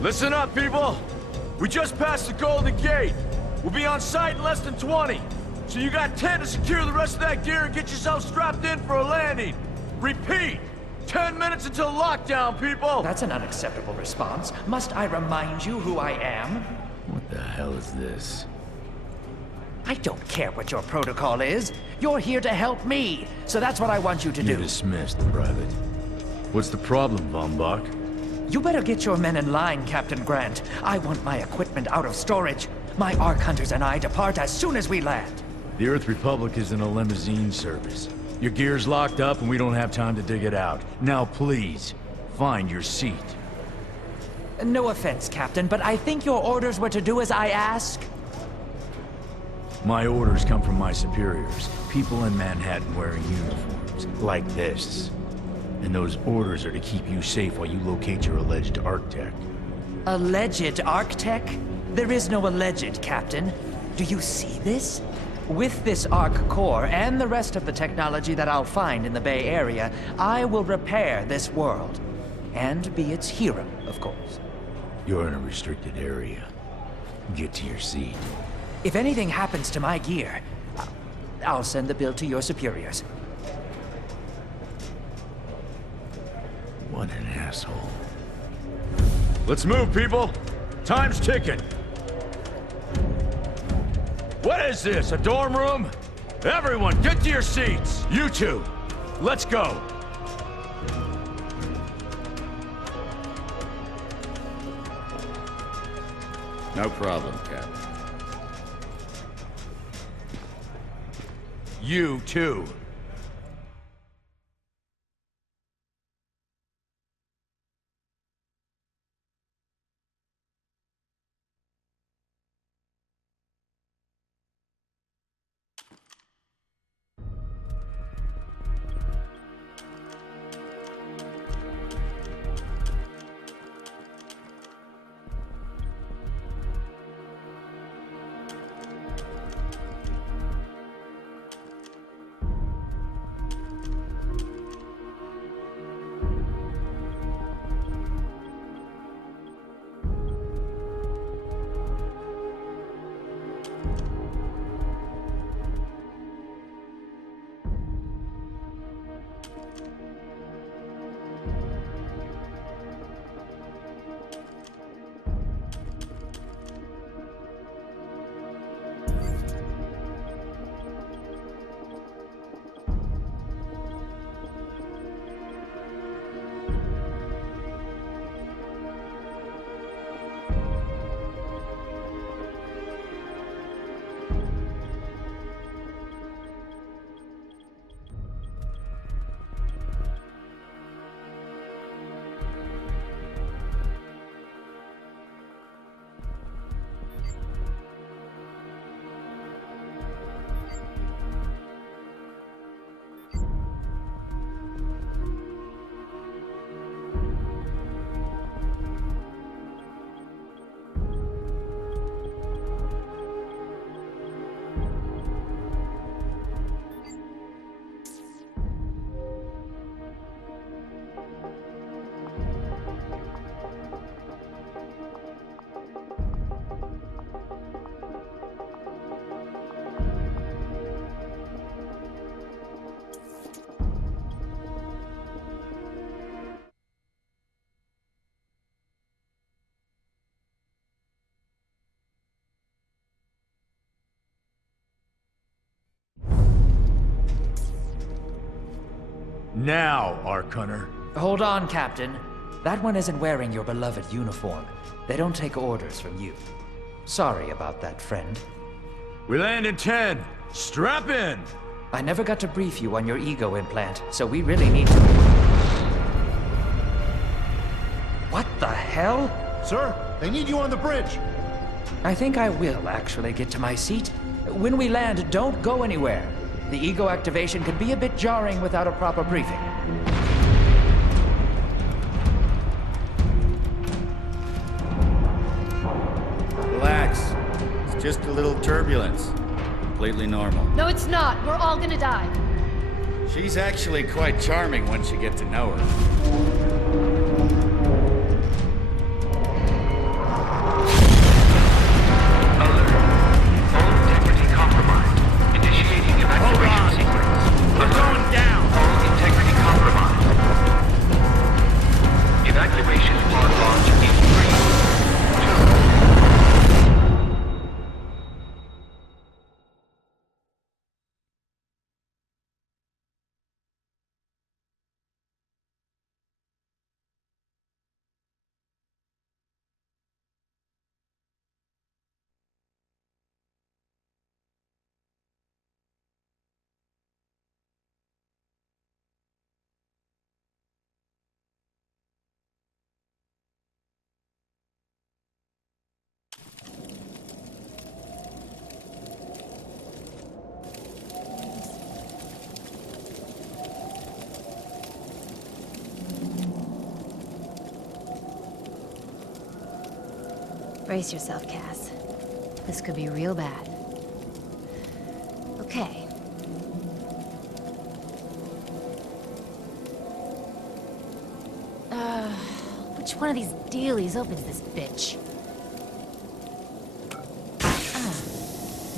Listen up, people! We just passed the Golden Gate. We'll be on site in less than 20. So you got 10 to secure the rest of that gear and get yourself strapped in for a landing. Repeat! 10 minutes until lockdown, people! That's an unacceptable response. Must I remind you who I am? What the hell is this? I don't care what your protocol is. You're here to help me, so that's what I want you to You're do. dismissed, Private. What's the problem, Von Bach? You better get your men in line, Captain Grant. I want my equipment out of storage. My Ark Hunters and I depart as soon as we land. The Earth Republic is in a limousine service. Your gear's locked up and we don't have time to dig it out. Now please, find your seat. No offense, Captain, but I think your orders were to do as I ask. My orders come from my superiors. People in Manhattan wearing uniforms, like this. And those orders are to keep you safe while you locate your alleged Arc-Tech. Alleged Arc-Tech? There is no alleged, Captain. Do you see this? With this Arc core and the rest of the technology that I'll find in the Bay Area, I will repair this world. And be its hero, of course. You're in a restricted area. Get to your seat. If anything happens to my gear, I'll send the bill to your superiors. What an asshole. Let's move, people! Time's ticking! What is this, a dorm room? Everyone, get to your seats! You two, let's go! No problem, Captain. You too. Now, Ark Hunter. Hold on, Captain. That one isn't wearing your beloved uniform. They don't take orders from you. Sorry about that, friend. We land in 10. Strap in! I never got to brief you on your ego implant, so we really need to... What the hell? Sir, they need you on the bridge. I think I will actually get to my seat. When we land, don't go anywhere. The ego activation can be a bit jarring without a proper briefing. Relax. It's just a little turbulence. Completely normal. No, it's not. We're all gonna die. She's actually quite charming once you get to know her. Brace yourself, Cass. This could be real bad. Okay. Which one of these dealies opens this bitch?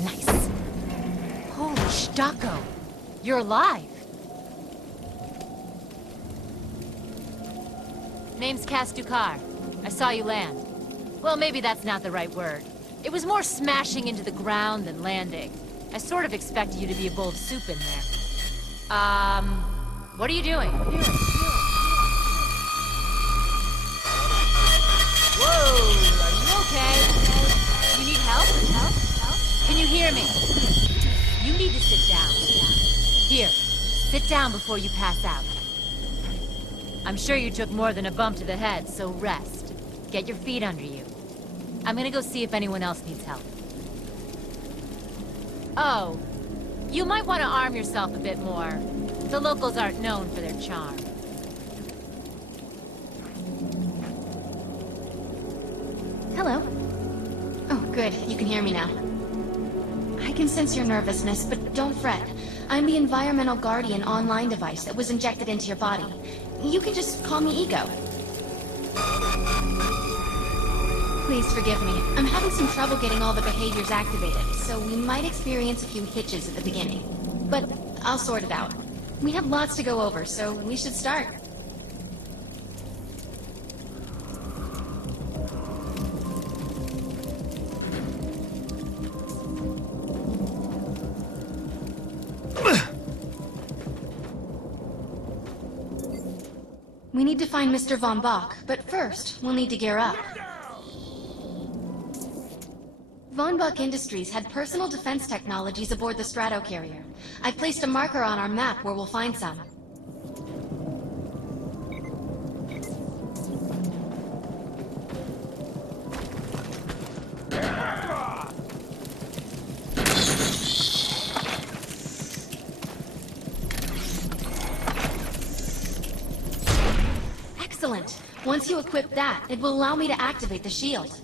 Nice. Holy Stocko! You're alive! Name's Cass Dukar. I saw you land. Well, maybe that's not the right word. It was more smashing into the ground than landing. I sort of expected you to be a bowl of soup in there. What are you doing? Whoa, are you okay? You need help? Can you hear me? You need to sit down. Here, sit down before you pass out. I'm sure you took more than a bump to the head, so rest. Get your feet under you. I'm gonna go see if anyone else needs help. Oh, you might want to arm yourself a bit more. The locals aren't known for their charm. Hello. Oh, good. You can hear me now. I can sense your nervousness, but don't fret. I'm the Environmental Guardian online device that was injected into your body. You can just call me Ego. Please forgive me. I'm having some trouble getting all the behaviors activated, so we might experience a few hitches at the beginning. But I'll sort it out. We have lots to go over, so we should start. We need to find Mr. Von Bach, but first, we'll need to gear up. Von Bach Industries had personal defense technologies aboard the Stratocarrier. I placed a marker on our map where we'll find some. Excellent! Once you equip that, it will allow me to activate the shield.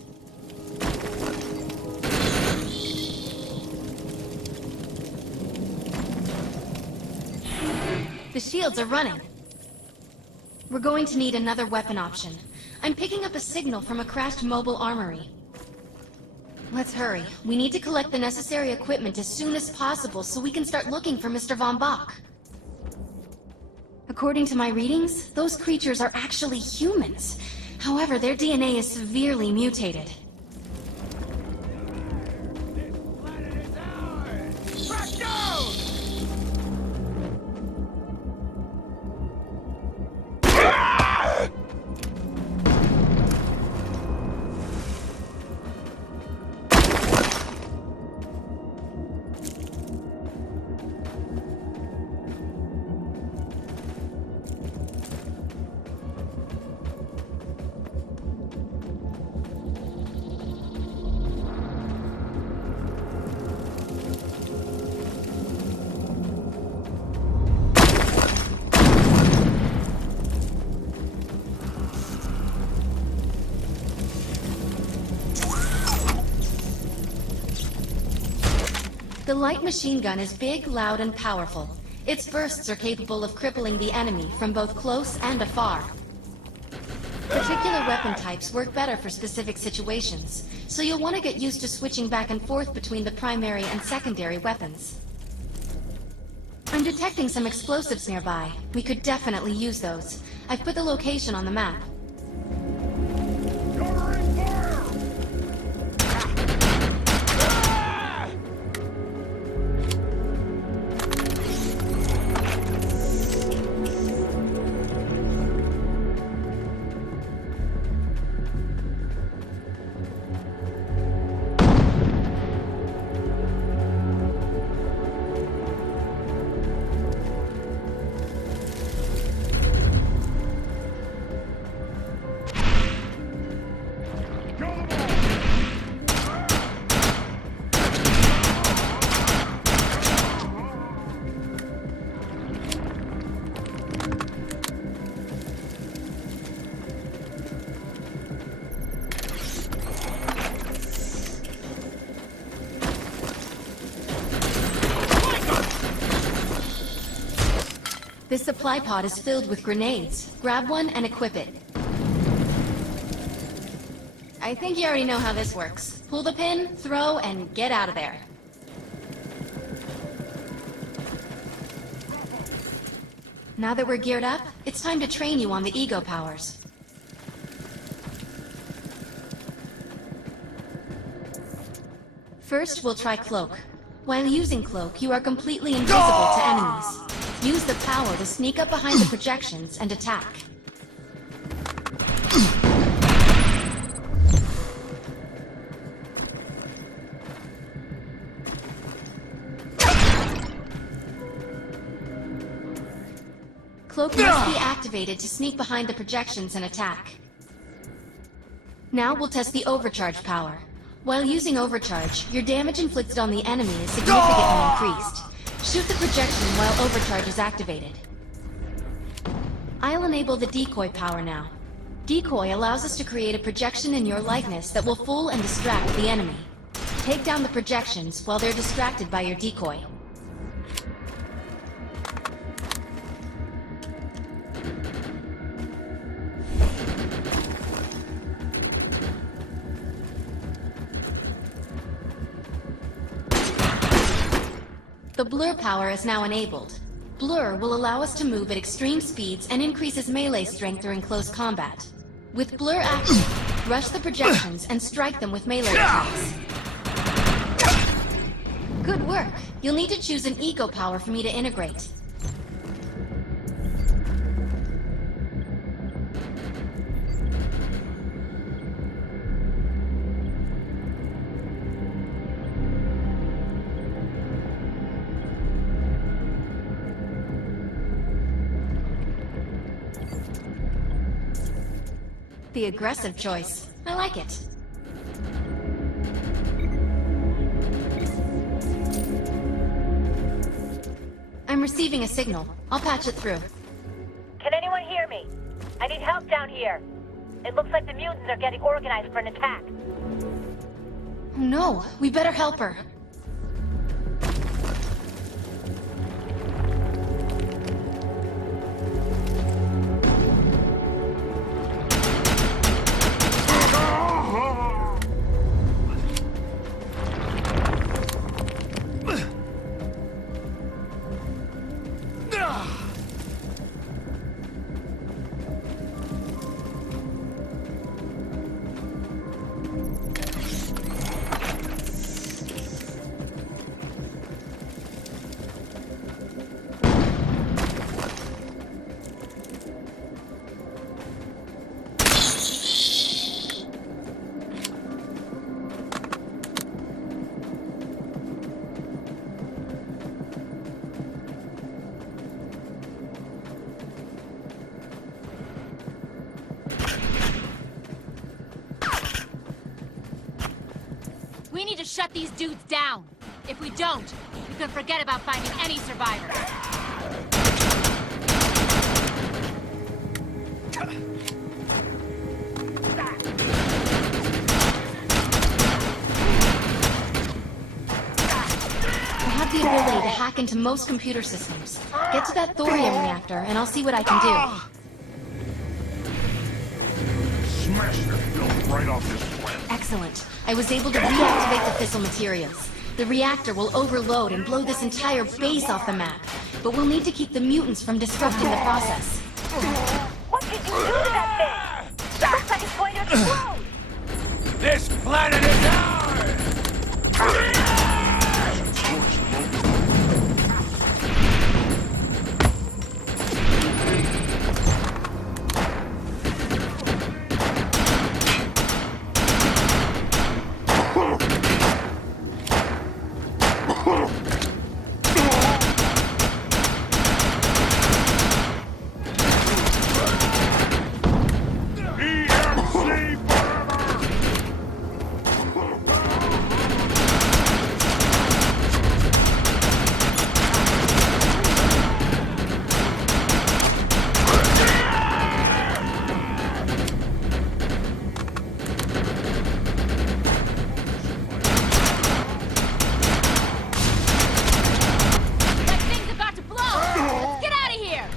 The shields are running. We're going to need another weapon option. I'm picking up a signal from a crashed mobile armory. Let's hurry. We need to collect the necessary equipment as soon as possible so we can start looking for Mr. Von Bach. According to my readings, those creatures are actually humans. However, their DNA is severely mutated. The light machine gun is big, loud, and powerful. Its bursts are capable of crippling the enemy from both close and afar. Particular weapon types work better for specific situations, so you'll want to get used to switching back and forth between the primary and secondary weapons. I'm detecting some explosives nearby. We could definitely use those. I've put the location on the map. Covering fire! This supply pod is filled with grenades. Grab one and equip it. I think you already know how this works. Pull the pin, throw, and get out of there. Now that we're geared up, it's time to train you on the ego powers. First, we'll try Cloak. While using Cloak, you are completely invisible to enemies. Use the power to sneak up behind the projections and attack. Cloak must be activated to sneak behind the projections and attack. Now we'll test the overcharge power. While using overcharge, your damage inflicted on the enemy is significantly increased. Shoot the projection while overcharge is activated. I'll enable the decoy power now. Decoy allows us to create a projection in your likeness that will fool and distract the enemy. Take down the projections while they're distracted by your decoy. The blur power is now enabled. Blur will allow us to move at extreme speeds and increases melee strength during close combat. With blur active, rush the projections and strike them with melee attacks. Good work. You'll need to choose an ego power for me to integrate. The aggressive choice. I like it. I'm receiving a signal. I'll patch it through. Can anyone hear me? I need help down here. It looks like the mutants are getting organized for an attack. Oh no, we better help her. We need to shut these dudes down. If we don't, we can forget about finding any survivors. hack into most computer systems. Get to that thorium reactor, and I'll see what I can do. Smash that filth right off this planet. Excellent. I was able to reactivate the fissile materials. The reactor will overload and blow this entire base off the map, but we'll need to keep the mutants from disrupting the process. What did you do to that thing? It looks like it's going to explode! This planet is ours! That thing's about to blow! Let's get out of here!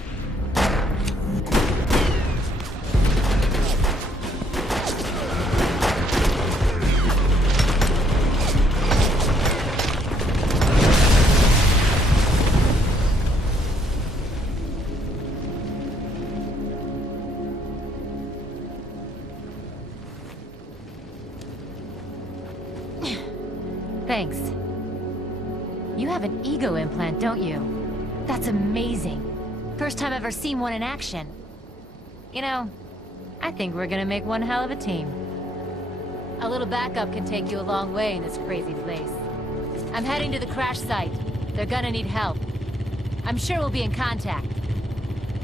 Thanks. You have an ego implant, don't you? That's amazing. First time I've ever seen one in action. You know, I think we're gonna make one hell of a team. A little backup can take you a long way in this crazy place. I'm heading to the crash site. They're gonna need help. I'm sure we'll be in contact.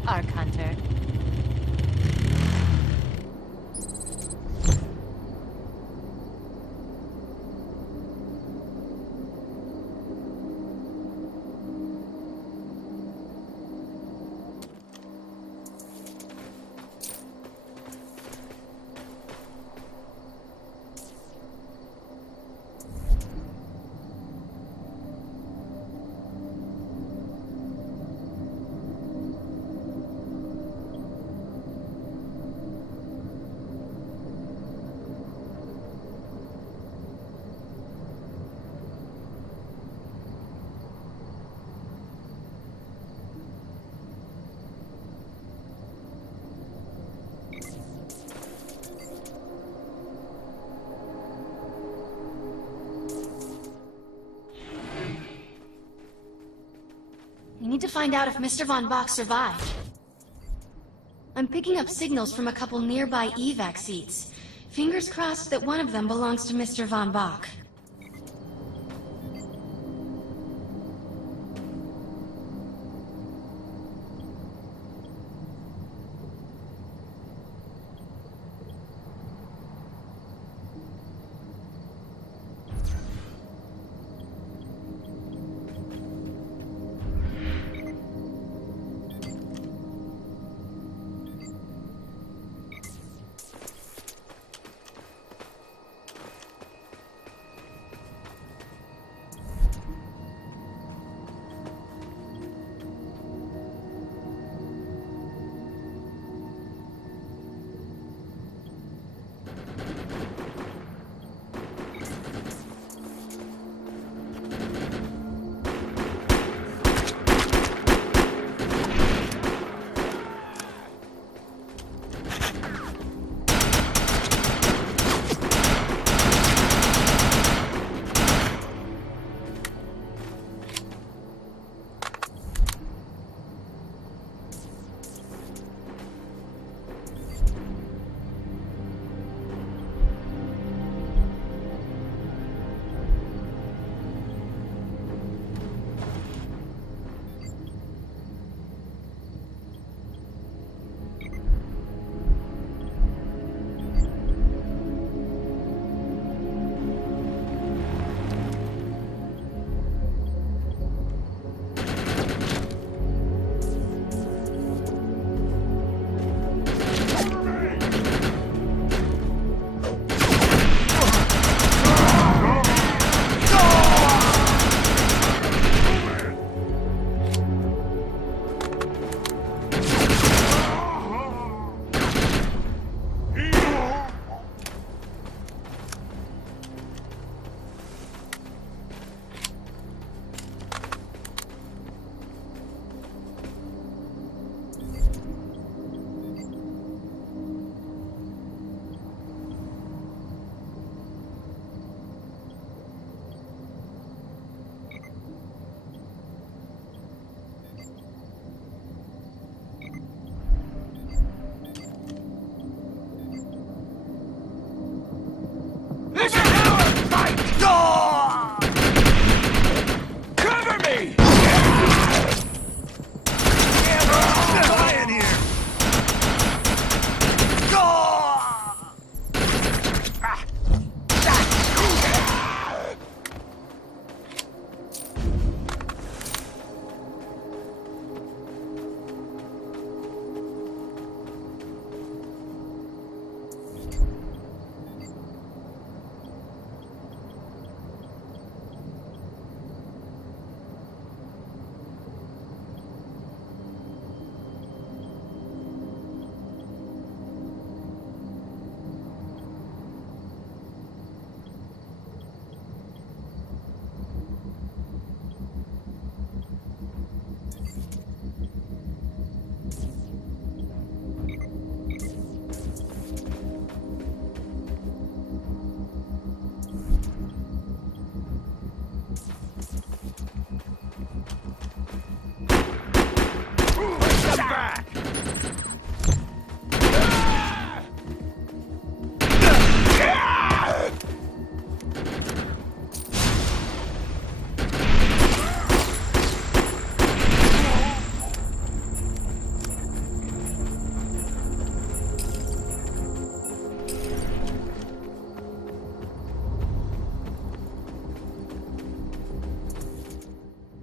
Arc Hunter. We need to find out if Mr. Von Bach survived. I'm picking up signals from a couple nearby evac seats. Fingers crossed that one of them belongs to Mr. Von Bach.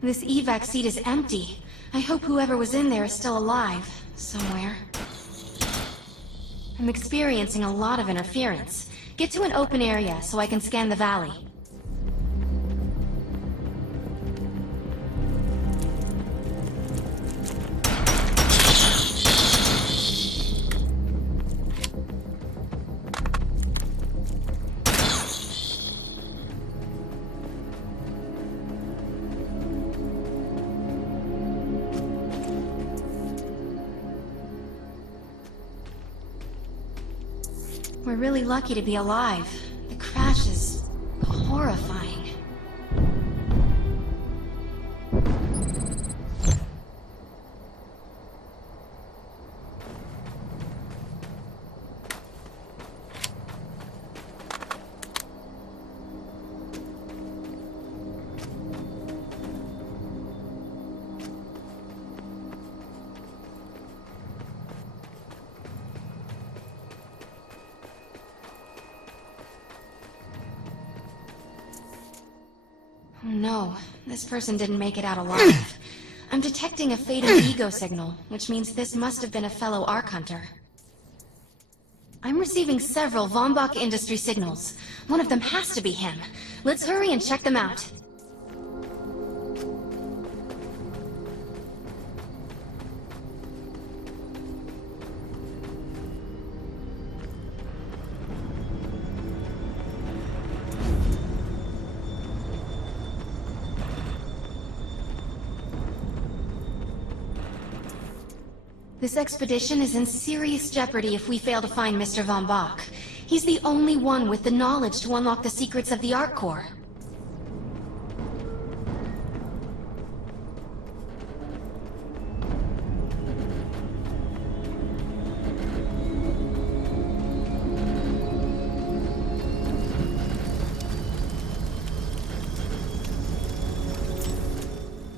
This evac seat is empty. I hope whoever was in there is still alive. Somewhere. I'm experiencing a lot of interference. Get to an open area so I can scan the valley. We're really lucky to be alive. The crash is horrifying. Oh no, this person didn't make it out alive. I'm detecting a fatal ego signal, which means this must have been a fellow Ark Hunter. I'm receiving several Von Bach Industry signals. One of them has to be him. Let's hurry and check them out. This expedition is in serious jeopardy if we fail to find Mr. Von Bach. He's the only one with the knowledge to unlock the secrets of the Ark Core.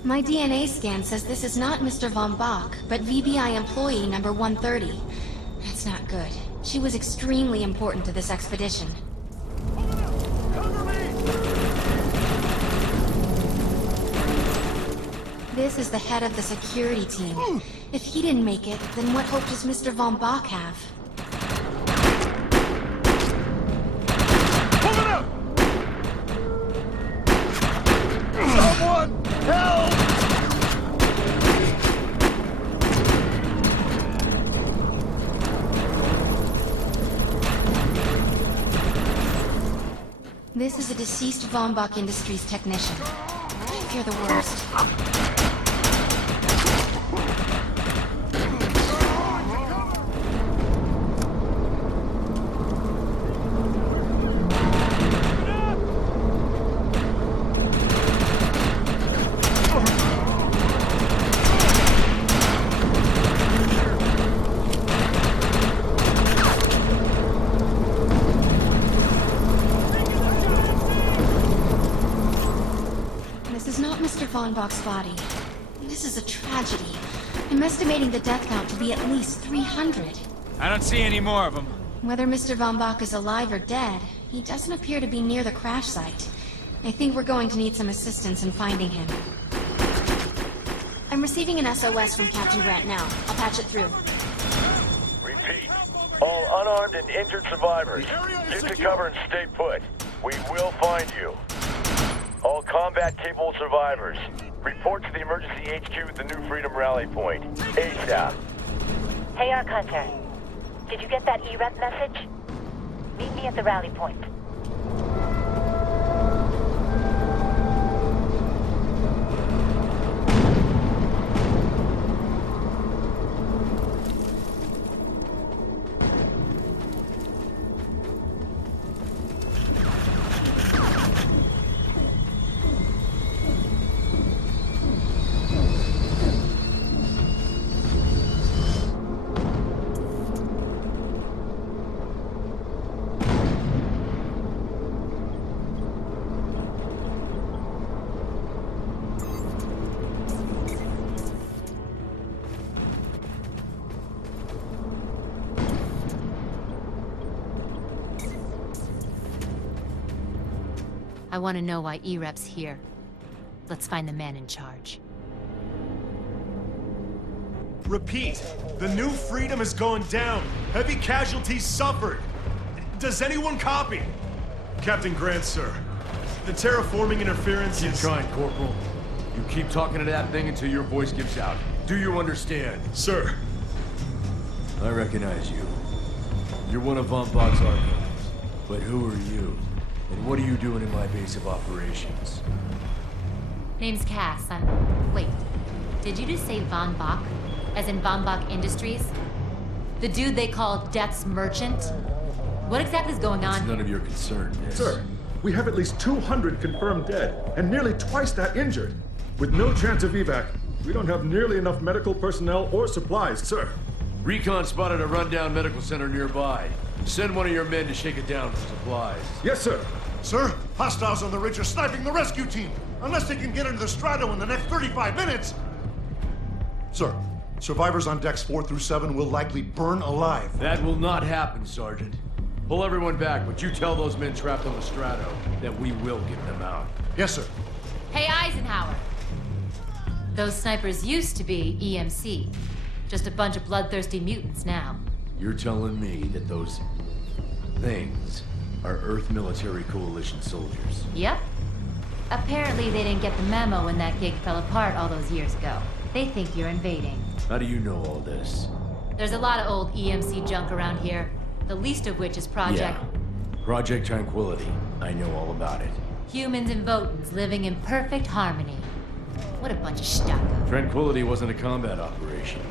My DNA scan says this is not Mr. Von Bach, but VBI employee number 130. That's not good. She was extremely important to this expedition. This is the head of the security team. If he didn't make it, then what hope does Mr. Von Bach have? Someone help! This is a deceased Von Bach Industries technician. I fear the worst. Von Bach's body. This is a tragedy. I'm estimating the death count to be at least 300. I don't see any more of them. Whether Mr. Von Bach is alive or dead, he doesn't appear to be near the crash site. I think we're going to need some assistance in finding him. I'm receiving an SOS from Captain Grant now. I'll patch it through. Repeat. All unarmed and injured survivors, get to cover and stay put. We will find you. All combat-capable survivors, report to the emergency HQ at the New Freedom Rally Point. ASAP. Hey, Ark Hunter. Did you get that E-Rep message? Meet me at the rally point. I want to know why E-Rep's here. Let's find the man in charge. Repeat, the New Freedom is going down. Heavy casualties suffered. Does anyone copy? Captain Grant, sir. The terraforming interference Keep is... trying, Corporal. You keep talking to that thing until your voice gives out. Do you understand? Sir. I recognize you. You're one of Von Bach's archives. But who are you? And what are you doing in my base of operations? Name's Cass. Wait. Did you just say Von Bach? As in Von Bach Industries? The dude they call Death's Merchant? What exactly is going on? It's none of your concern, miss. Sir, we have at least 200 confirmed dead, and nearly twice that injured. With no chance of evac, we don't have nearly enough medical personnel or supplies, sir. Recon spotted a rundown medical center nearby. Send one of your men to shake it down for supplies. Yes, sir. Sir, hostiles on the ridge are sniping the rescue team. Unless they can get into the Strato in the next 35 minutes. Sir, survivors on decks 4 through 7 will likely burn alive. That will not happen, Sergeant. Pull everyone back, but you tell those men trapped on the Strato that we will get them out. Yes, sir. Hey, Eisenhower. Those snipers used to be EMC. Just a bunch of bloodthirsty mutants now. You're telling me that those things are Earth Military Coalition soldiers? Yep. Apparently they didn't get the memo when that gig fell apart all those years ago. They think you're invading. How do you know all this? There's a lot of old EMC junk around here. The least of which is Project... Yeah. Project Tranquility. I know all about it. Humans and Votans living in perfect harmony. What a bunch of stucco. Tranquility wasn't a combat operation.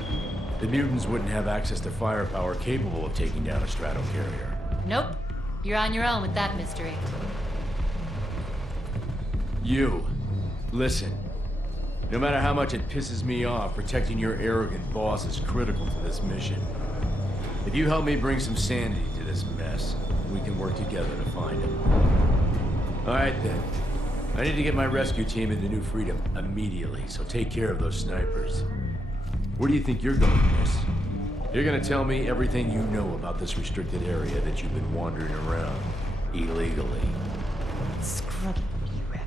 The mutants wouldn't have access to firepower capable of taking down a strato carrier. Nope. You're on your own with that mystery. You, listen. No matter how much it pisses me off, protecting your arrogant boss is critical to this mission. If you help me bring some sanity to this mess, we can work together to find him. All right then. I need to get my rescue team into New Freedom immediately, so take care of those snipers. Where do you think you're going, miss? You're gonna tell me everything you know about this restricted area that you've been wandering around illegally. Scruggy rep.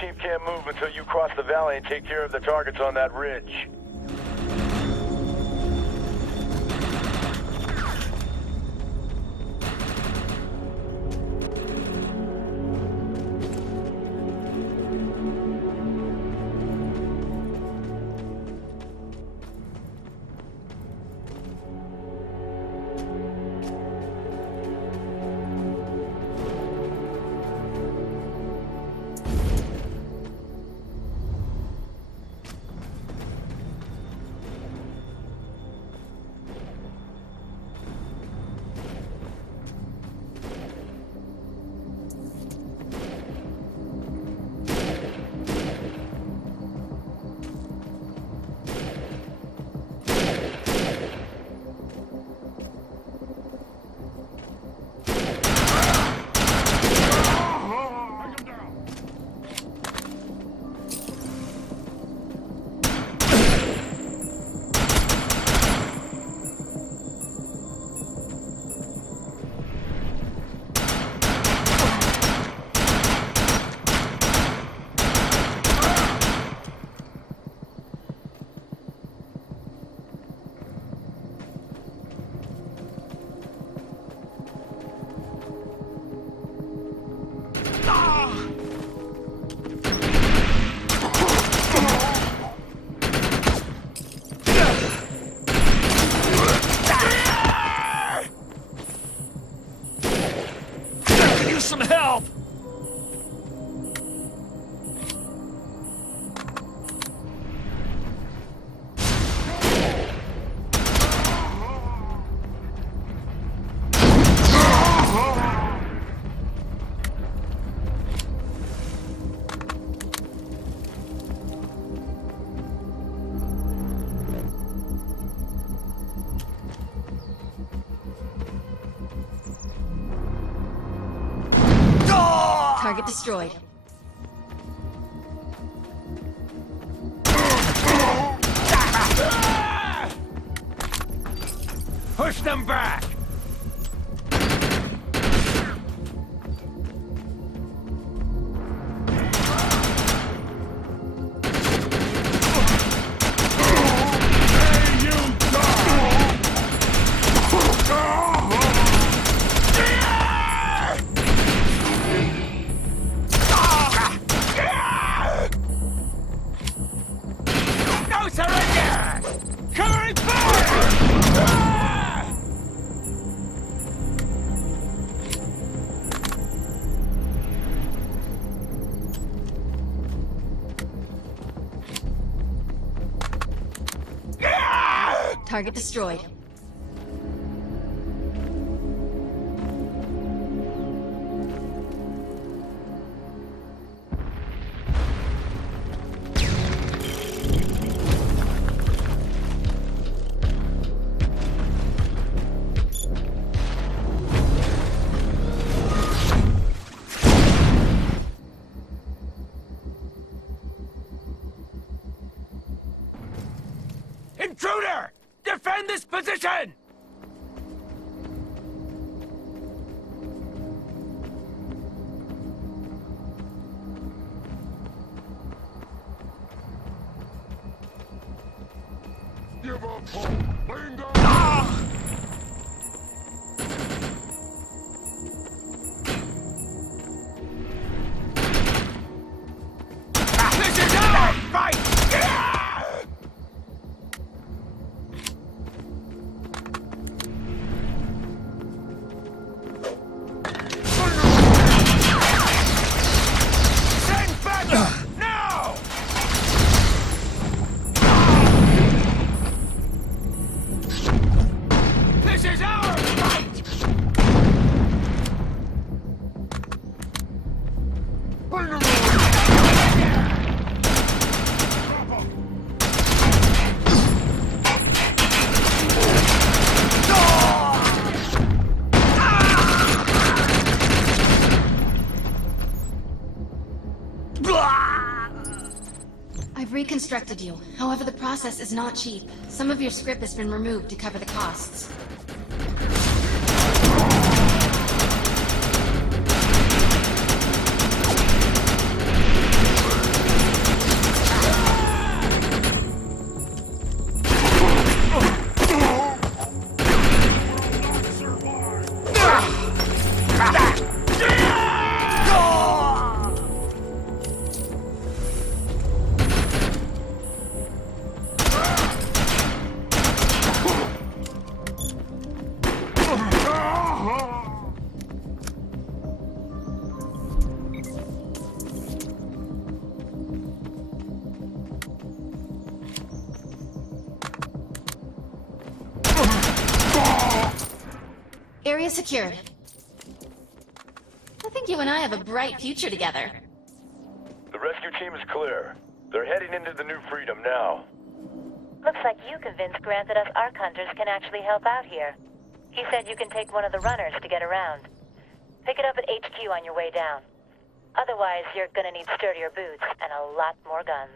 Team can't move until you cross the valley and take care of the targets on that ridge. use some help! Target destroyed. Push them back! No surrender! Covering fire! Target destroyed. Intruder! Defend this position! Give up hope. Laying down. This is our fight! Send backup! Now! This is our fight! Bring them on. I've reconstructed you. However, the process is not cheap. Some of your script has been removed to cover the costs. Area secured. I think you and I have a bright future together. The rescue team is clear. They're heading into the New Freedom now. Looks like you convinced Grant that us Ark Hunters can actually help out here. He said you can take one of the runners to get around. Pick it up at HQ on your way down. Otherwise, you're gonna need sturdier boots and a lot more guns.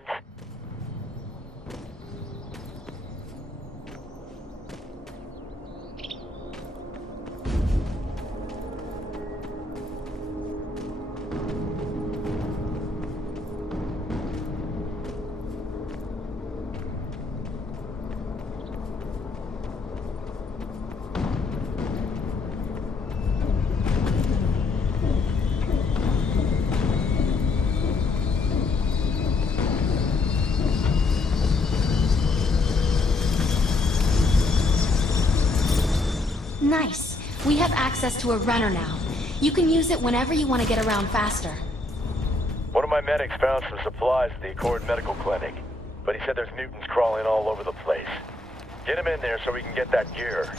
Nice. We have access to a runner now. You can use it whenever you want to get around faster. One of my medics found some supplies at the Accord Medical Clinic, but he said there's mutants crawling all over the place. Get him in there so we can get that gear.